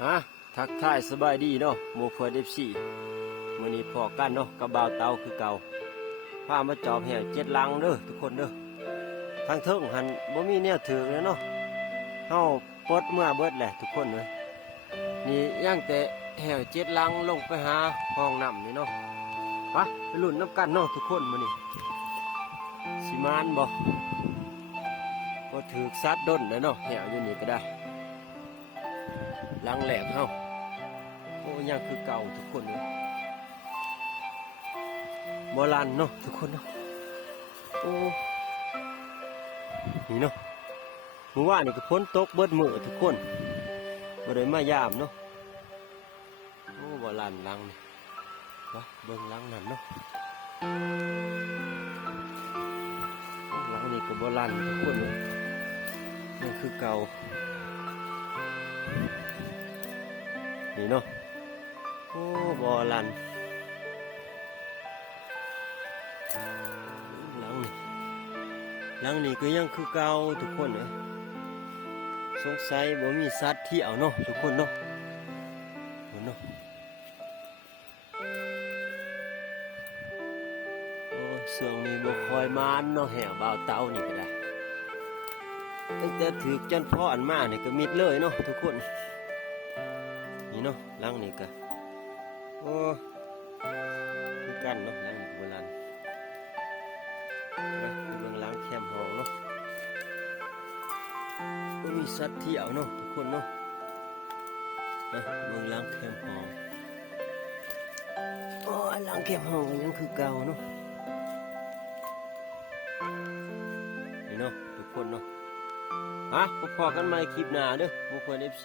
ทักทายสบายดีเนาะโมเฟิร์ดFCมื้อนี้พอกันเนาะกับบ่าวเตาคือเก่าพามาจอบแหว7 ลังเด้อทุกคนเด้อทางเทิงหันบ่มีแนวถือเลยเนาะเฮาปลดเมื่อเบิดแหละทุกคนเว้ยนี่ย่างแต่แหว7 ลังลงไปหาห้องน้ำนี่เนาะไปลุ้นน้ำกันเนาะทุกคนมื้อนี้สิมานบ่ถือซัดด้นแล้วเนาะแหวอยู่นี่ก็ได้ลังแหลกเฮาโอ้ยังคือเก่าทุกคนเลยโบราณเนาะทุกคนเนาะโอ้นี่เนาะเมื่อวานนี่ก็พ้นตกเบิดมือทุกคนบ่ได้มายามเนาะโอ้โบราณลังนี่วะเบิ่งลังนั่นเนาะลังนี่ก็โบราณทุกคนเลยยังคือเก่านี่เนาะโอ้บอลันหลังนี่ก็ยังคือเก่าทุกคนเลยสงสัยบ่มีสัตว์ที่เอาเนาะทุกคนเนาะเนาะโอ้ส่วงนี้บ่คอยมานเนาะแหวบ่าวเต้านี่ก็ได้ตั้งแต่ถือจันพ่ออันมาเนี่ยก็มิดเลยเนาะทุกคนนี่เนาะหลังนี่ก็โอ้คือกันเนาะหลังนี่โบราณเบื้องหลังแคมป์ห้องเนาะก็มีสัตว์เที่ยวเนาะทุกคนเนาะเบื้องหลังแคมป์ห้องโอ้หลังแคมป์ห้องยังคือเก่าเนาะนี่เนาะทุกคนเนาะพบกันใหม่คลิปหน้าเด้อพวกคน FC